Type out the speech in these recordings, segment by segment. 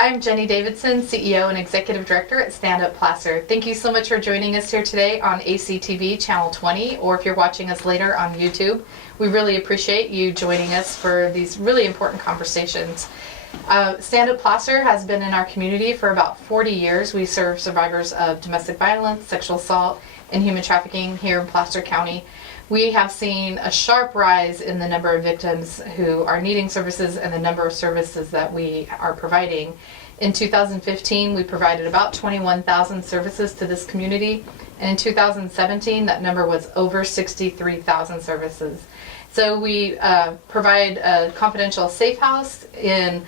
I'm Jenny Davidson, CEO and Executive Director at Stand Up Placer. Thank you so much for joining us here today on ACTV Channel 20, or if you're watching us later on YouTube. We really appreciate you joining us for these really important conversations. Stand Up Placer has been in our community for about 40 years. We serve survivors of domestic violence, sexual assault, and human trafficking here in Placer County. We have seen a sharp rise in the number of victims who are needing services and the number of services that we are providing. In 2015, we provided about 21,000 services to this community, and in 2017, that number was over 63,000 services. So we provide a confidential safe house in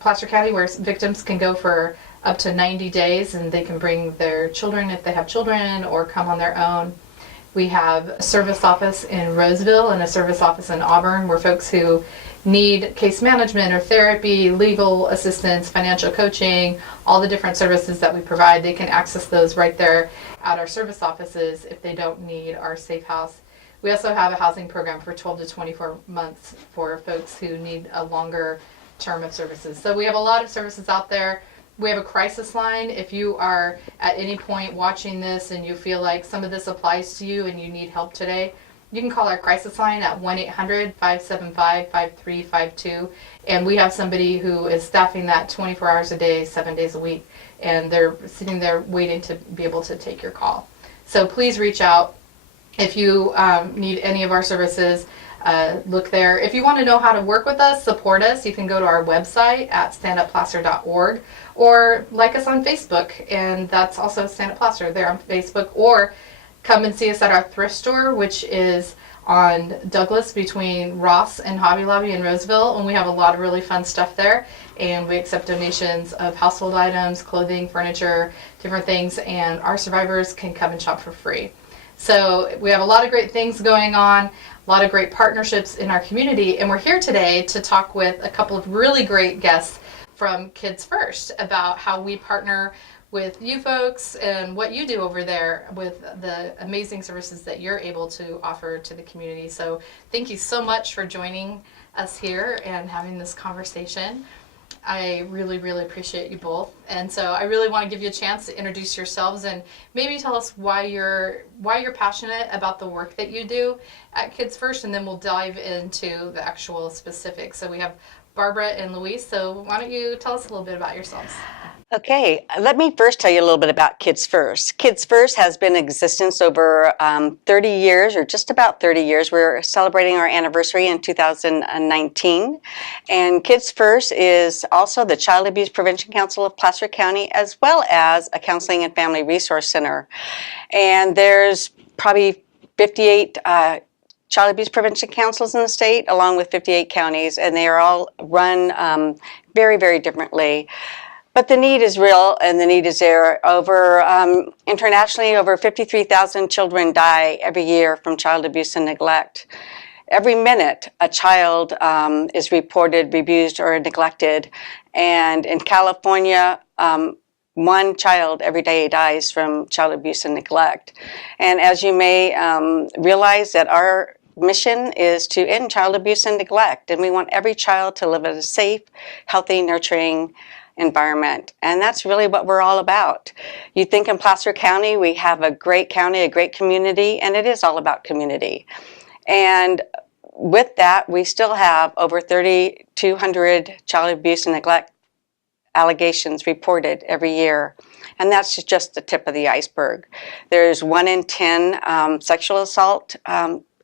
Placer County where victims can go for up to 90 days, and they can bring their children if they have children or come on their own. We have a service office in Roseville and a service office in Auburn where folks who need case management or therapy, legal assistance, financial coaching, all the different services that we provide, they can access those right there at our service offices if they don't need our safe house. We also have a housing program for 12 to 24 months for folks who need a longer term of services. So we have a lot of services out there. We have a crisis line. If you are at any point watching this and you feel like some of this applies to you and you need help today, you can call our crisis line at 1-800-575-5352. And we have somebody who is staffing that 24 hours a day, 7 days a week, and they're sitting there waiting to be able to take your call. So please reach out if you need any of our services. Look there. If you want to know how to work with us, support us, you can go to our website at standupplacer.org or like us on Facebook, and that's also Stand Up Placer there on Facebook, or come and see us at our thrift store, which is on Douglas between Ross and Hobby Lobby in Roseville, and we have a lot of really fun stuff there, and we accept donations of household items, clothing, furniture, different things, and our survivors can come and shop for free. So we have a lot of great things going on, a lot of great partnerships in our community, and we're here today to talk with a couple of really great guests from Kids First about how we partner with you folks and what you do over there with the amazing services that you're able to offer to the community. So thank you so much for joining us here and having this conversation. I really, really appreciate you both. And so I really want to give you a chance to introduce yourselves and maybe tell us why you're passionate about the work that you do at Kids First, and then we'll dive into the actual specifics. So we have Barbara and Louise. So why don't you tell us a little bit about yourselves? Okay, let me first tell you a little bit about Kids First. Kids First has been in existence over 30 years, or just about 30 years. We're celebrating our anniversary in 2019. And Kids First is also the Child Abuse Prevention Council of Placer County, as well as a counseling and family resource center. And there's probably 58 child abuse prevention councils in the state, along with 58 counties, and they are all run very, very differently. But the need is real, and the need is there. Internationally, over 53,000 children die every year from child abuse and neglect. Every minute, a child is reported abused or neglected. And in California, one child every day dies from child abuse and neglect. And as you may realize, that our mission is to end child abuse and neglect. And we want every child to live in a safe, healthy, nurturing environment. And that's really what we're all about. You think in Placer County, we have a great county, a great community, and it is all about community. And with that, we still have over 3,200 child abuse and neglect allegations reported every year. And that's just the tip of the iceberg. There's 1 in 10 sexual assault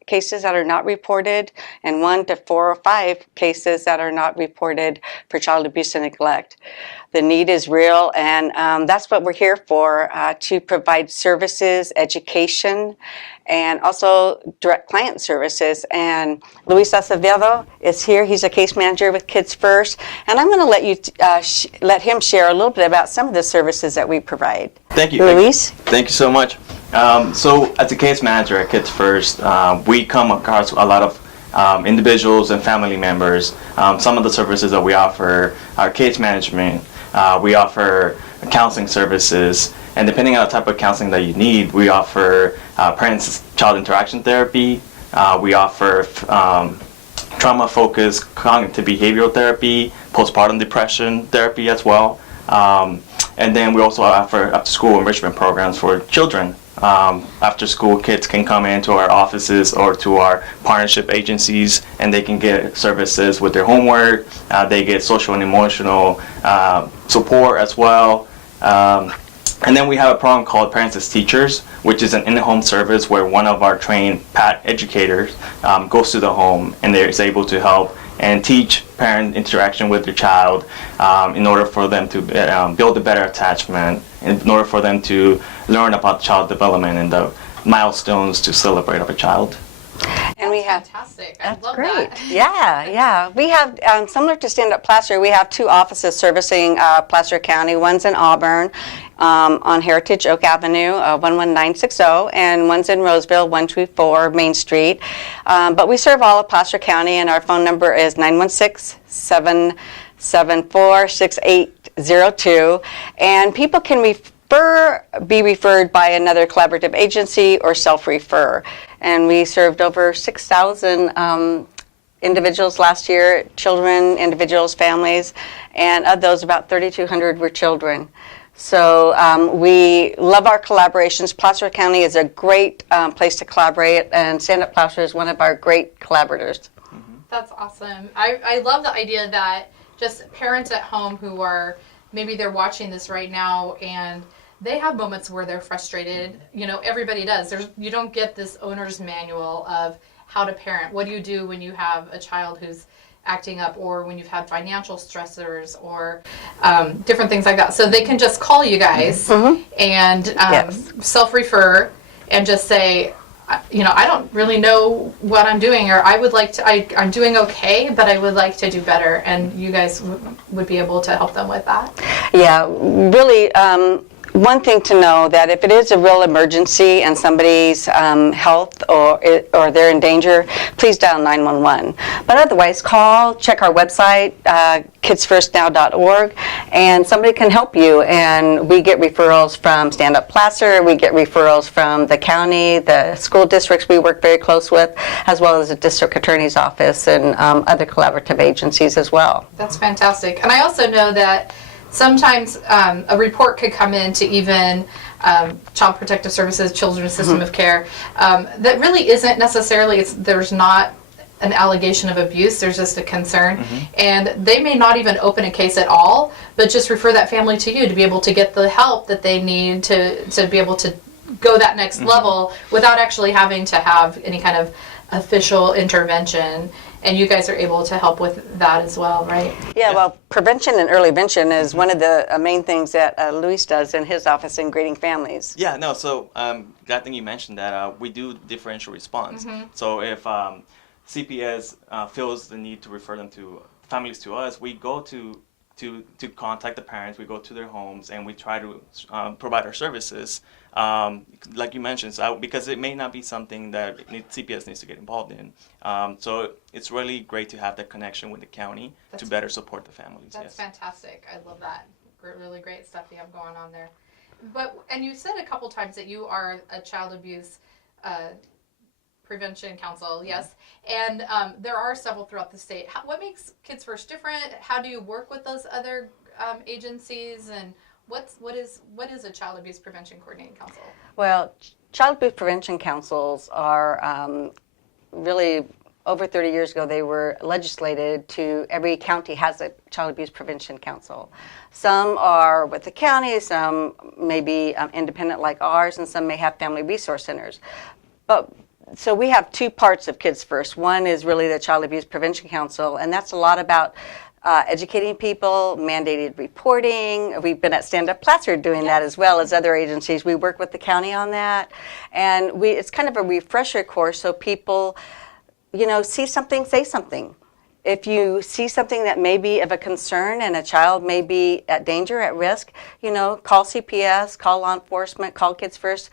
cases that are not reported, and 1 to 4 or 5 cases that are not reported for child abuse and neglect. The need is real, and that's what we're here for, to provide services, education, and also direct client services. And Luis Acevedo is here. He's a case manager with Kids First, and I'm going to let you let him share a little bit about some of the services that we provide. Thank you, Luis. Thank you so much. So as a case manager at Kids First, we come across a lot of individuals and family members. Some of the services that we offer are case management. We offer counseling services, and depending on the type of counseling that you need, we offer parents-child interaction therapy. We offer trauma-focused cognitive behavioral therapy, postpartum depression therapy as well. And then we also offer after-school enrichment programs for children. After school, kids can come into our offices or to our partnership agencies, and they can get services with their homework. They get social and emotional support as well. And then we have a program called Parents as Teachers, which is an in-home service where one of our trained PAT educators goes to the home and is able to help and teach parent interaction with their child in order for them to build a better attachment, in order for them to learn about child development and the milestones to celebrate of a child. And we have Fantastic. I That's love great. that. Yeah. We have, similar to Stand Up Placer, we have 2 offices servicing Placer County. One's in Auburn on Heritage Oak Avenue, 11960, and one's in Roseville, 124 Main Street. But we serve all of Placer County, and our phone number is 916-774-6802. And people can be referred by another collaborative agency or self-refer. And we served over 6,000 individuals last year, children, individuals, families, and of those, about 3,200 were children. So we love our collaborations. Placer County is a great place to collaborate, and Stand Up Placer is one of our great collaborators. That's awesome. I love the idea that just parents at home who are, maybe they're watching this right now and they have moments where they're frustrated. You know, everybody does. You don't get this owner's manual of how to parent. What do you do when you have a child who's acting up, or when you've had financial stressors, or different things like that. So they can just call you guys and Yes. self-refer and just say, you know, I don't really know what I'm doing, or I would like to, I'm doing okay, but I would like to do better. And you guys would be able to help them with that. Yeah, really, one thing to know, that if it is a real emergency and somebody's health or they're in danger, please dial 911. But otherwise, check our website, kidsfirstnow.org, and somebody can help you. And we get referrals from Stand Up Placer, we get referrals from the county, the school districts we work very close with, as well as the district attorney's office and other collaborative agencies as well. That's fantastic. And I also know that sometimes a report could come in to even Child Protective Services, Children's System of Care, that really isn't necessarily, there's not an allegation of abuse, there's just a concern. And they may not even open a case at all, but just refer that family to you to be able to get the help that they need to be able to go that next level without actually having to have any kind of official intervention. And you guys are able to help with that as well, right? Yeah, well, prevention and early intervention is one of the main things that Luis does in his office in Grading Families. Yeah, no, so glad thing you mentioned that we do differential response. So if CPS feels the need to refer them to families to us, we go to contact the parents, we go to their homes, and we try to provide our services. Like you mentioned, because it may not be something that CPS needs to get involved in. So it's really great to have that connection with the county to better support the families. That's fantastic. I love that. Really great stuff you have going on there. And you said a couple times that you are a child abuse prevention council, yes. And there are several throughout the state. What makes Kids First different? How do you work with those other agencies? And what is a child abuse prevention coordinating council? Well, child abuse prevention councils are really, over 30 years ago, they were legislated to, every county has a child abuse prevention council. Some are with the county, some may be independent like ours, and some may have family resource centers. So we have 2 parts of Kids First. One is really the Child Abuse Prevention Council, and that's a lot about educating people, mandated reporting. We've been at Stand Up Placer doing that as well as other agencies. We work with the county on that, and it's kind of a refresher course so people, see something, say something. If you see something that may be of a concern and a child may be at danger, at risk, call CPS, call law enforcement, call Kids First,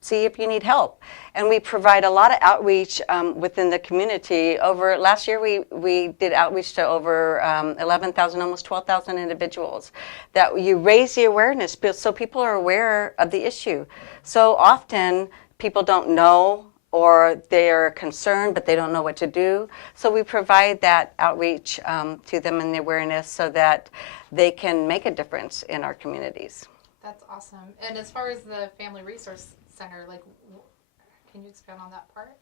see if you need help. And we provide a lot of outreach within the community. Last year we did outreach to over 11,000, almost 12,000 individuals. That you raise the awareness so people are aware of the issue. So often people don't know, or they're concerned but they don't know what to do. So we provide that outreach to them and the awareness so that they can make a difference in our communities. That's awesome. And as far as the Family Resource Center, like, can you expand on that part?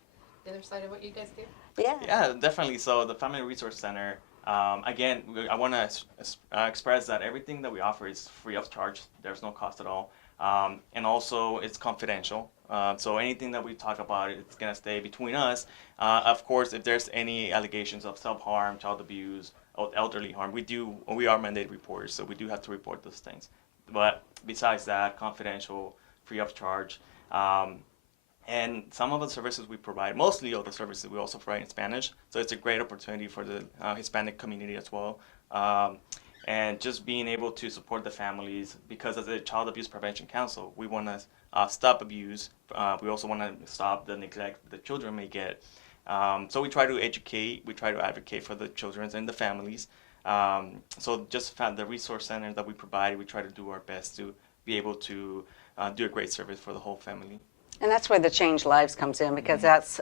The other side of what you guys do? Yeah, definitely. So the Family Resource Center, again, I want to express that everything that we offer is free of charge. There's no cost at all. And also, it's confidential. So anything that we talk about, it's going to stay between us. Of course, if there's any allegations of self-harm, child abuse, or elderly harm, we are mandated reporters, so we do have to report those things. But besides that, confidential, free of charge. And some of the services we provide, mostly all the services we also provide in Spanish. So it's a great opportunity for the Hispanic community as well. And just being able to support the families, because as a Child Abuse Prevention Council, we want to stop abuse. We also want to stop the neglect the children may get. So we try to educate, we try to advocate for the children and the families. So just the resource center that we provide, we try to do our best to be able to do a great service for the whole family. And that's where the Change Lives comes in, because that's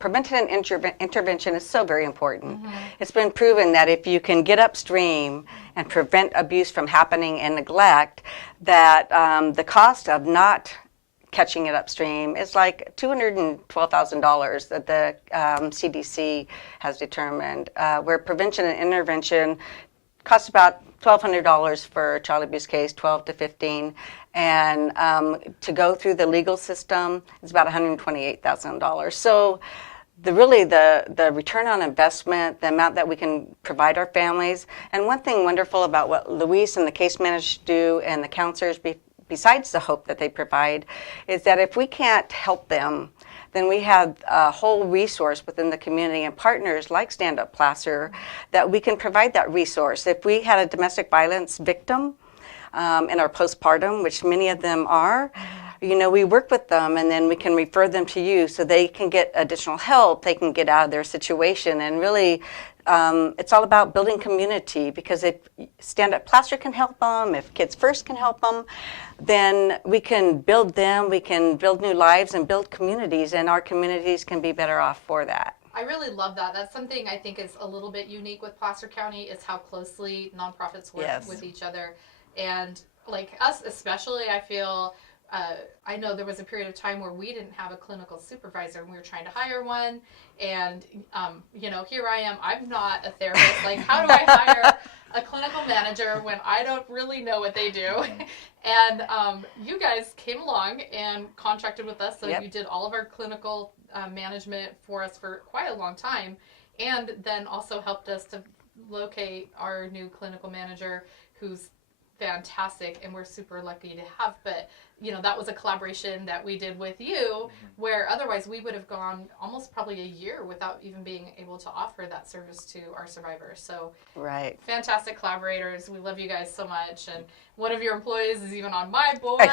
prevention and intervention is so very important. It's been proven that if you can get upstream and prevent abuse from happening and neglect, that the cost of not catching it upstream is like $212,000 that the CDC has determined, where prevention and intervention costs about $1,200 for a child abuse case, 12 to 15, and to go through the legal system is about $128,000. So the return on investment, the amount that we can provide our families, and one thing wonderful about what Luis and the case managers do and the counselors, besides the hope that they provide, is that if we can't help them, then we have a whole resource within the community and partners like Stand Up Placer that we can provide that resource. If we had a domestic violence victim in our postpartum, which many of them are, we work with them and then we can refer them to you so they can get additional help, they can get out of their situation. And really, it's all about building community, because if Stand Up Placer can help them, if Kids First can help them, then we can build them, we can build new lives and build communities, and our communities can be better off for that. I really love that. That's something I think is a little bit unique with Placer County, is how closely nonprofits work with each other. And like us especially, I feel, I know there was a period of time where we didn't have a clinical supervisor and we were trying to hire one. And, here I am. I'm not a therapist. Like, how do I hire a clinical manager when I don't really know what they do? And you guys came along and contracted with us. So you did all of our clinical management for us for quite a long time. And then also helped us to locate our new clinical manager, who's fantastic, and we're super lucky to have. But that was a collaboration that we did with you, where otherwise we would have gone almost probably a year without even being able to offer that service to our survivors. So fantastic collaborators. We love you guys so much, and one of your employees is even on my board. And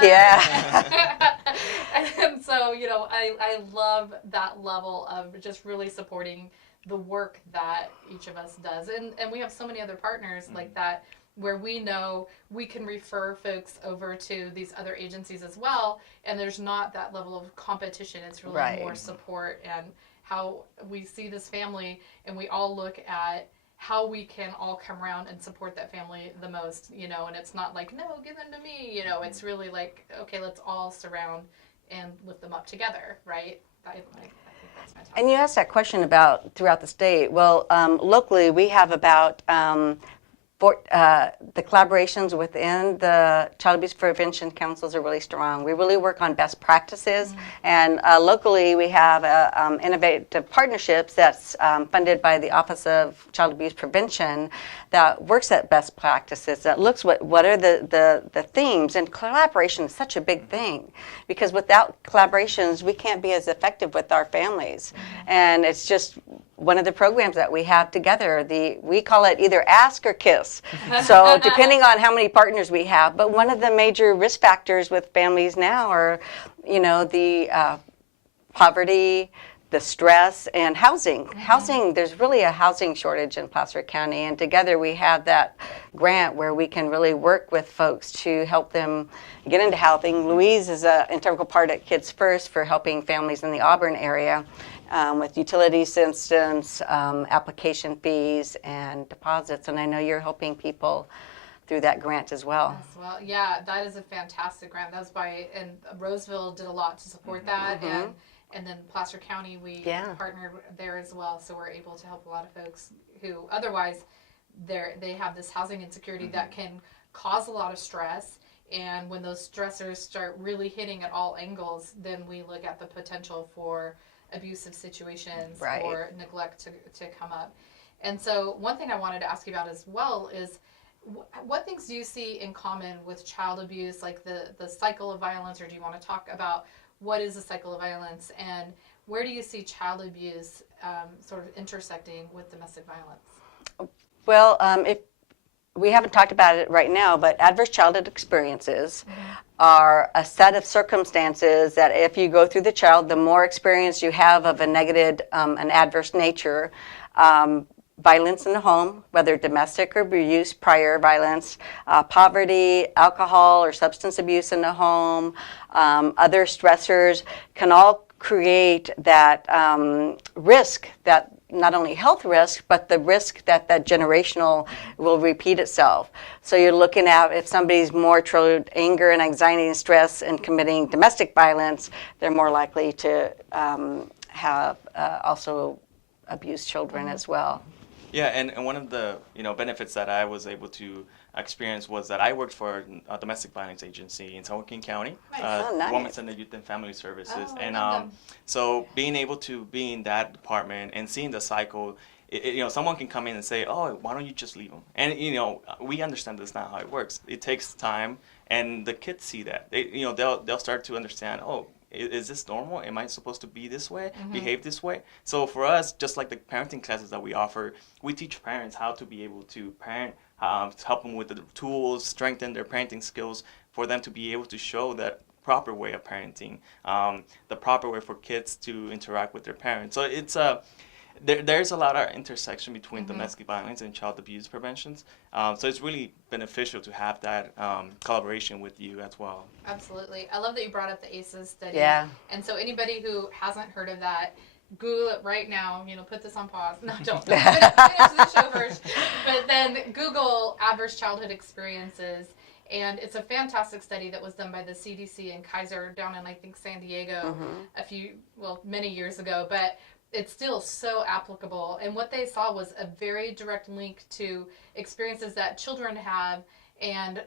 so I love that level of just really supporting the work that each of us does, and we have so many other partners like that, where we know we can refer folks over to these other agencies as well, and there's not that level of competition. It's really more support, and how we see this family, and we all look at how we can all come around and support that family the most, and it's not like, no, give them to me, it's really like, okay, let's all surround and lift them up together, right? I think that's fantastic. And you asked that question about throughout the state. Well, locally we have about the collaborations within the Child Abuse Prevention Councils are really strong. We really work on best practices, and locally we have innovative partnerships that's funded by the Office of Child Abuse Prevention that works at best practices, that looks what are the themes, and collaboration is such a big thing, because without collaborations we can't be as effective with our families. And it's just one of the programs that we have together. We call it either ask or kiss. So depending on how many partners we have, but one of the major risk factors with families now are, the poverty, the stress and housing. Housing, there's really a housing shortage in Placer County, and together we have that grant where we can really work with folks to help them get into housing. Louise is an integral part at Kids First for helping families in the Auburn area with utility systems, application fees, and deposits, and I know you're helping people through that grant as well. Yes, well, yeah, that is a fantastic grant. That was and Roseville did a lot to support that, and then Placer County, we partnered there as well, so we're able to help a lot of folks who otherwise they have this housing insecurity that can cause a lot of stress, and when those stressors start really hitting at all angles, then we look at the potential for abusive situations or neglect to come up. And so one thing I wanted to ask you about as well is, what things do you see in common with child abuse, like the cycle of violence, or do you want to talk about what is a cycle of violence, and where do you see child abuse sort of intersecting with domestic violence? Well, if we haven't talked about it right now, but adverse childhood experiences are a set of circumstances that if you go through the child, the more experience you have of a negative, an adverse nature, violence in the home, whether domestic or abuse, prior violence, poverty, alcohol or substance abuse in the home, other stressors can all create that risk, that not only health risk, but the risk that that generational will repeat itself. So you're looking at if somebody's more toward anger and anxiety and stress and committing domestic violence, they're more likely to have also abused children as well. Yeah, and one of the benefits that I was able to experience was that I worked for a domestic violence agency in San Joaquin County, Nice. Women's Center Youth and Family Services, Oh, I and love them. so being able to be in that department and seeing the cycle, someone can come in and say, "Oh, why don't you just leave them?" And we understand that's not how it works. It takes time, and the kids see that. They'll start to understand. Oh, is this normal? Am I supposed to be this way, behave this way? So for us, just like the parenting classes that we offer, we teach parents how to be able to parent, to help them with the tools, strengthen their parenting skills, for them to be able to show that proper way of parenting, the proper way for kids to interact with their parents. So it's there's a lot of intersection between domestic violence and child abuse preventions. So it's really beneficial to have that collaboration with you as well. Absolutely. I love that you brought up the ACEs study. Yeah. And so anybody who hasn't heard of that, Google it right now. Put this on pause. No, don't. Finish the show first. But then Google adverse childhood experiences. And it's a fantastic study that was done by the CDC and Kaiser down in, I think, San Diego many years ago. But it's still so applicable. And what they saw was a very direct link to experiences that children have and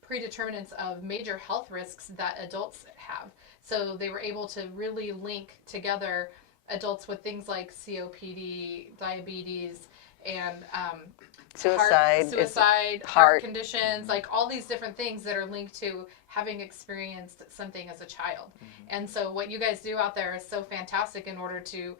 predeterminants of major health risks that adults have. So they were able to really link together adults with things like COPD, diabetes, and suicide, heart conditions, like all these different things that are linked to having experienced something as a child. And so what you guys do out there is so fantastic in order to,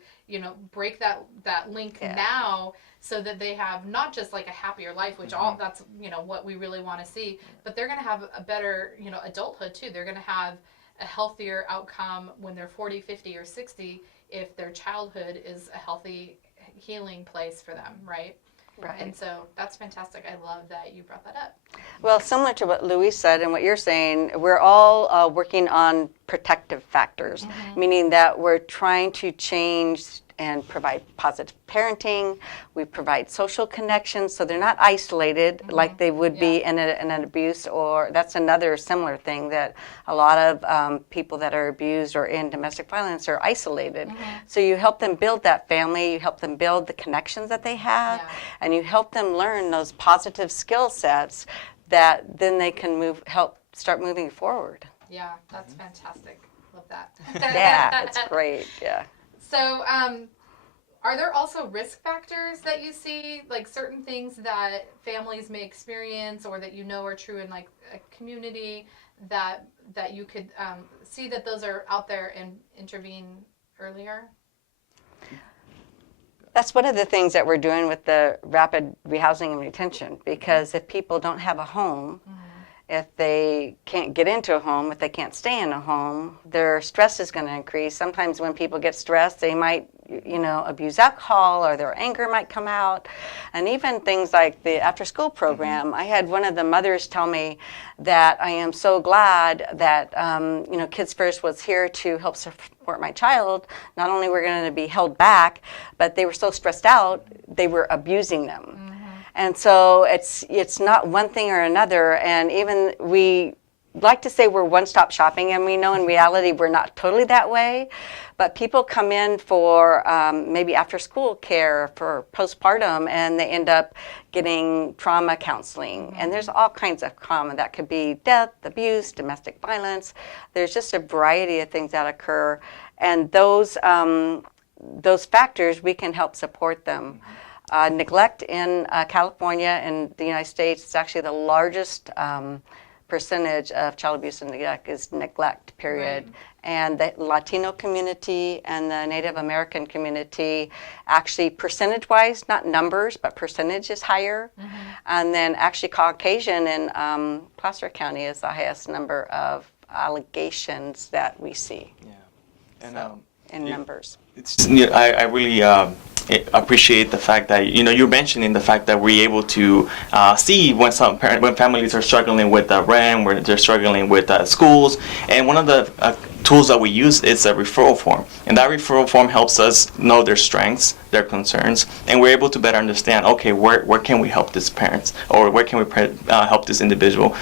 break that link now, so that they have not just like a happier life, which all that's, what we really want to see, but they're going to have a better, adulthood too. They're going to have a healthier outcome when they're 40, 50, or 60 if their childhood is a healthy, healing place for them, right? Right. And so that's fantastic. I love that you brought that up. Well, similar to what Louise said and what you're saying, we're all working on protective factors, meaning that we're trying to change and provide positive parenting. We provide social connections, so they're not isolated like they would be in an abuse, or that's another similar thing, that a lot of people that are abused or in domestic violence are isolated. So you help them build that family, you help them build the connections that they have, and you help them learn those positive skill sets that then they can start moving forward. Yeah, that's fantastic. Love that. Yeah, that's great. Yeah. So, are there also risk factors that you see, like certain things that families may experience or that are true in like a community that you could see that those are out there and intervene earlier? That's one of the things that we're doing with the rapid rehousing and retention, because if people don't have a home, if they can't get into a home, if they can't stay in a home, their stress is going to increase. Sometimes when people get stressed, they might, abuse alcohol, or their anger might come out. And even things like the after-school program. I had one of the mothers tell me that I am so glad that, Kids First was here to help support my child. Not only were going to be held back, but they were so stressed out, they were abusing them. And so it's not one thing or another. And even we like to say we're one-stop shopping, and we know in reality we're not totally that way. But people come in for maybe after-school care, for postpartum, and they end up getting trauma counseling. And there's all kinds of trauma. That could be death, abuse, domestic violence. There's just a variety of things that occur. And those factors, we can help support them. Neglect in California and the United States is actually the largest percentage of child abuse and neglect is neglect, period. Right. And the Latino community and the Native American community, actually percentage-wise, not numbers, but percentage is higher. And then actually Caucasian in Placer County is the highest number of allegations that we see. Yeah, and so, in numbers. I really appreciate the fact that you're mentioning the fact that we're able to see when families are struggling with rent, where they're struggling with schools, and one of the tools that we use is a referral form, and that referral form helps us know their strengths, their concerns, and we're able to better understand, okay, where can we help this parent, or where can we help this individual.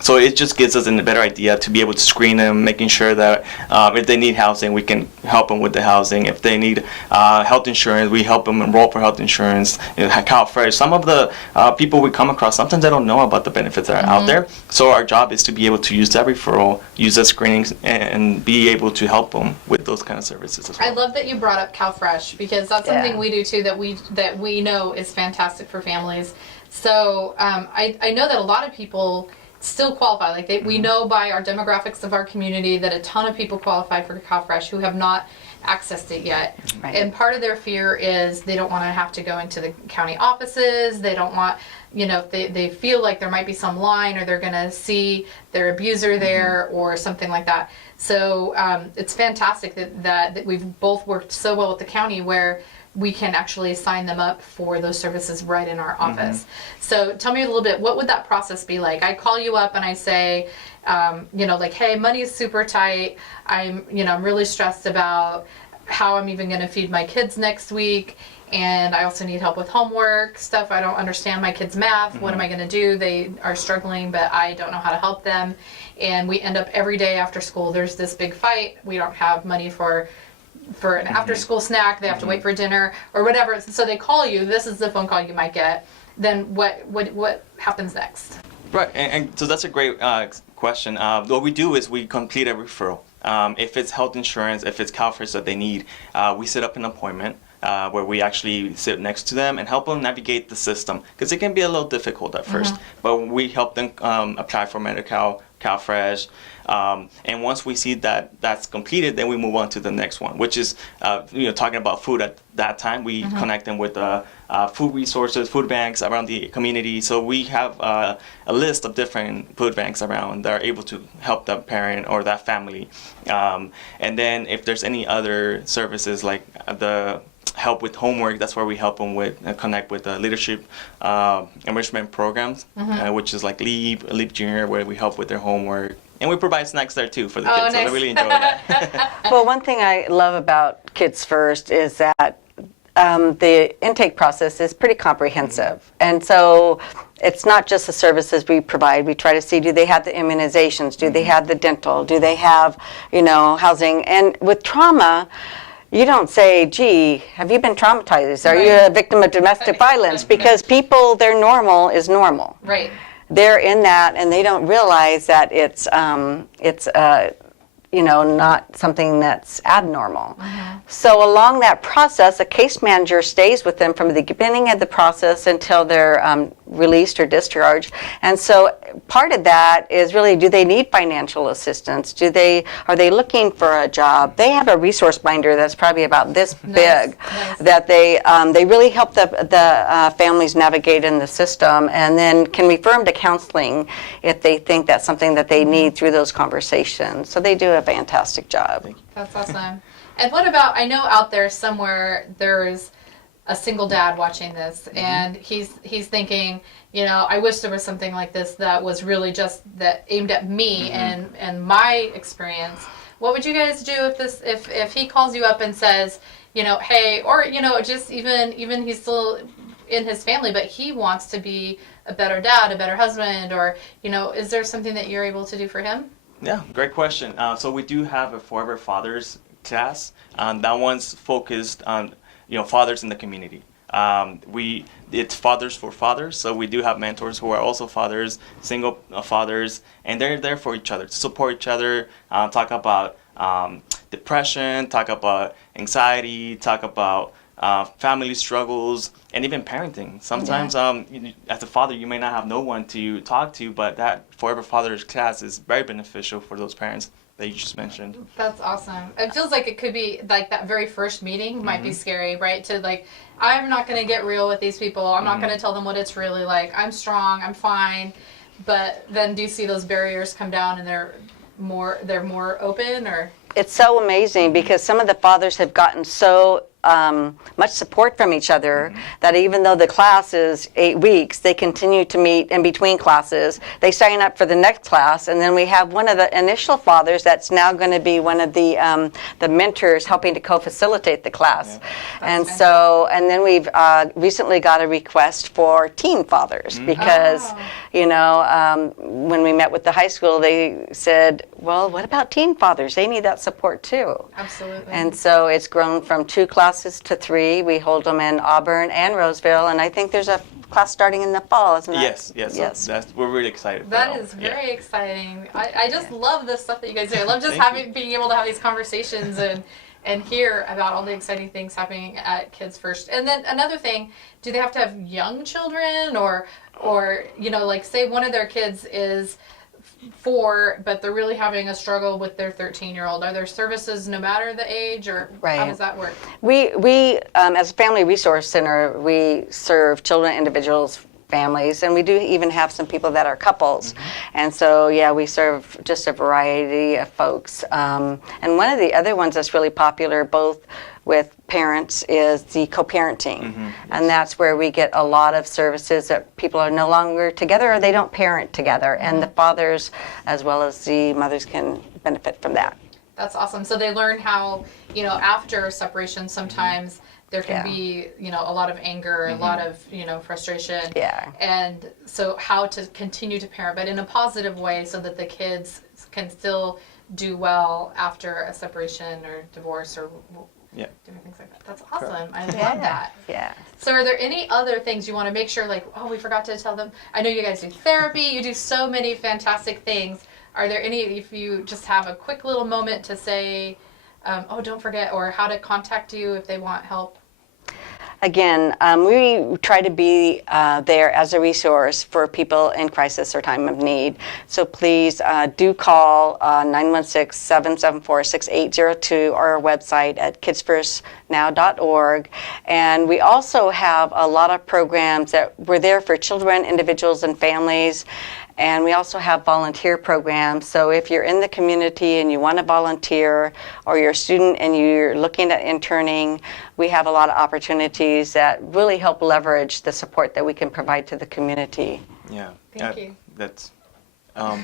So it just gives us a better idea to be able to screen them, making sure that if they need housing, we can help them with the housing. If they need health insurance, we help them enroll for health insurance. CalFresh, some of the people we come across, sometimes they don't know about the benefits that are out there. So our job is to be able to use that referral, use that screening, and be able to help them with those kind of services as well. I love that you brought up CalFresh, because that's something we do too that we know is fantastic for families. So I know that a lot of people still qualify. Like we know by our demographics of our community that a ton of people qualify for CalFresh who have not accessed it yet. Right. And part of their fear is they don't want to have to go into the county offices. They don't want, they feel like there might be some line, or they're going to see their abuser there or something like that. So it's fantastic that we've both worked so well with the county where we can actually sign them up for those services right in our office. So tell me a little bit, what would that process be like? I call you up and I say, hey, money is super tight. I'm really stressed about how I'm even going to feed my kids next week. And I also need help with homework stuff. I don't understand my kids' math. What am I going to do? They are struggling, but I don't know how to help them. And we end up every day after school, there's this big fight. We don't have money for an after-school snack. They have to wait for dinner or whatever. So they call you. This is the phone call you might get. Then what happens next? Right, and so that's a great question. What we do is we complete a referral. If it's health insurance, if it's CalFresh that they need, we set up an appointment where we actually sit next to them and help them navigate the system, because it can be a little difficult at first. But we help them apply for Medi-Cal, CalFresh, and once we see that that's completed, then we move on to the next one, which is talking about food. At that time, we connect them with food resources, food banks around the community. So we have a list of different food banks around that are able to help that parent or that family. And then if there's any other services like the help with homework, that's where we help them with connect with the leadership enrichment programs, which is like Leap Junior, where we help with their homework. And we provide snacks there too for the kids, nice. so they really enjoy that. Well, one thing I love about Kids First is that the intake process is pretty comprehensive. And so it's not just the services we provide. We try to see, do they have the immunizations? Do they have the dental? Do they have, housing? And with trauma, you don't say, gee, have you been traumatized? Are you a victim of domestic violence? Because people, their normal is normal. Right. They're in that, and they don't realize that it's not something that's abnormal. So along that process, a case manager stays with them from the beginning of the process until they're released or discharged. And so part of that is really, do they need financial assistance? Are they looking for a job? They have a resource binder that's probably about this big, that they really help the families navigate in the system, and then can refer them to counseling if they think that's something that they need through those conversations. So they do a fantastic job. That's awesome. And what about, I know out there somewhere there's a single dad watching this, and he's thinking, you know, I wish there was something like this that was really just that aimed at me and my experience. What would you guys do if he calls you up and says, you know, hey, or, you know, just even he's still in his family, but he wants to be a better dad, a better husband, or, you know, is there something that you're able to do for him? Yeah, great question. So we do have a Forever Fathers class. That one's focused on, you know, fathers in the community. It's Fathers for Fathers, so we do have mentors who are also fathers, single fathers, and they're there for each other, to support each other, talk about depression, talk about anxiety, talk about family struggles, and even parenting. Sometimes, as a father, you may not have no one to talk to, but that Forever Fathers class is very beneficial for those parents that you just mentioned. That's awesome. It feels like it could be like that very first meeting might be scary, right? To like, I'm not going to get real with these people. I'm not going to tell them what it's really like. I'm strong. I'm fine. But then do you see those barriers come down and they're more open, or? It's so amazing because some of the fathers have gotten so much support from each other that even though the class is 8 weeks, they continue to meet in between classes. They sign up for the next class, and then we have one of the initial fathers that's now going to be one of the mentors helping to co-facilitate the class. And then we've recently got a request for teen fathers because, you know, when we met with the high school, they said, well, what about teen fathers? They need that support too. Absolutely. And so it's grown from 2 classes to 3. We hold them in Auburn and Roseville, and I think there's a class starting in the fall, isn't it? Yes. So we're really excited for that. Is very exciting. I just love the stuff that you guys do. I love just being able to have these conversations and hear about all the exciting things happening at Kids First. And then another thing, do they have to have young children, or you know, like say one of their kids is 4, but they're really having a struggle with their 13-year-old. Are there services no matter the age, or how does that work? We as a family resource center, we serve children, individuals, families, and we do even have some people that are couples. And so, yeah, we serve just a variety of folks. And one of the other ones that's really popular, both with parents, is the co-parenting. And that's where we get a lot of services that people are no longer together or they don't parent together. And the fathers as well as the mothers can benefit from that. That's awesome. So they learn how, you know, after separation sometimes there can be, you know, a lot of anger, a lot of, you know, frustration. Yeah. And so how to continue to parent, but in a positive way so that the kids can still do well after a separation or divorce or doing things like that. That's awesome. I love that. Yeah. So are there any other things you want to make sure, like, oh, we forgot to tell them? I know you guys do therapy. You do so many fantastic things. Are there any, if you just have a quick little moment to say, oh, don't forget, or how to contact you if they want help? Again, we try to be there as a resource for people in crisis or time of need. So please do call 916-774-6802 or our website at kidsfirstnow.org. And we also have a lot of programs that we're there for children, individuals, and families. And we also have volunteer programs. So if you're in the community and you want to volunteer, or you're a student and you're looking at interning, we have a lot of opportunities that really help leverage the support that we can provide to the community. Yeah. Thank you. That's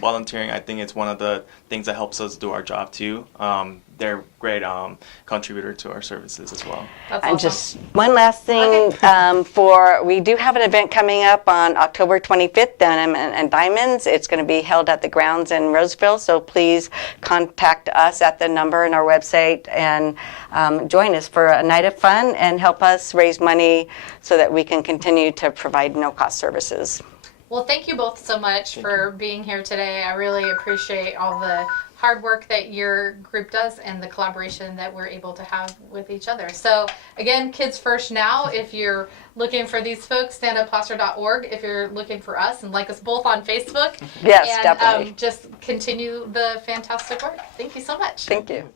volunteering. I think it's one of the things that helps us do our job too. They're great contributor to our services as well. That's And awesome. just one last thing, we do have an event coming up on October 25th, Denim and Diamonds. It's going to be held at the grounds in Roseville, so please contact us at the number in our website and join us for a night of fun and help us raise money so that we can continue to provide no-cost services. Well, thank you both so much for being here today. I really appreciate all the hard work that your group does and the collaboration that we're able to have with each other. So again, Kids First Now, if you're looking for these folks, standupplacer.org. If you're looking for us, and like us both on Facebook. Yes, and, definitely. Just continue the fantastic work. Thank you so much. Thank you.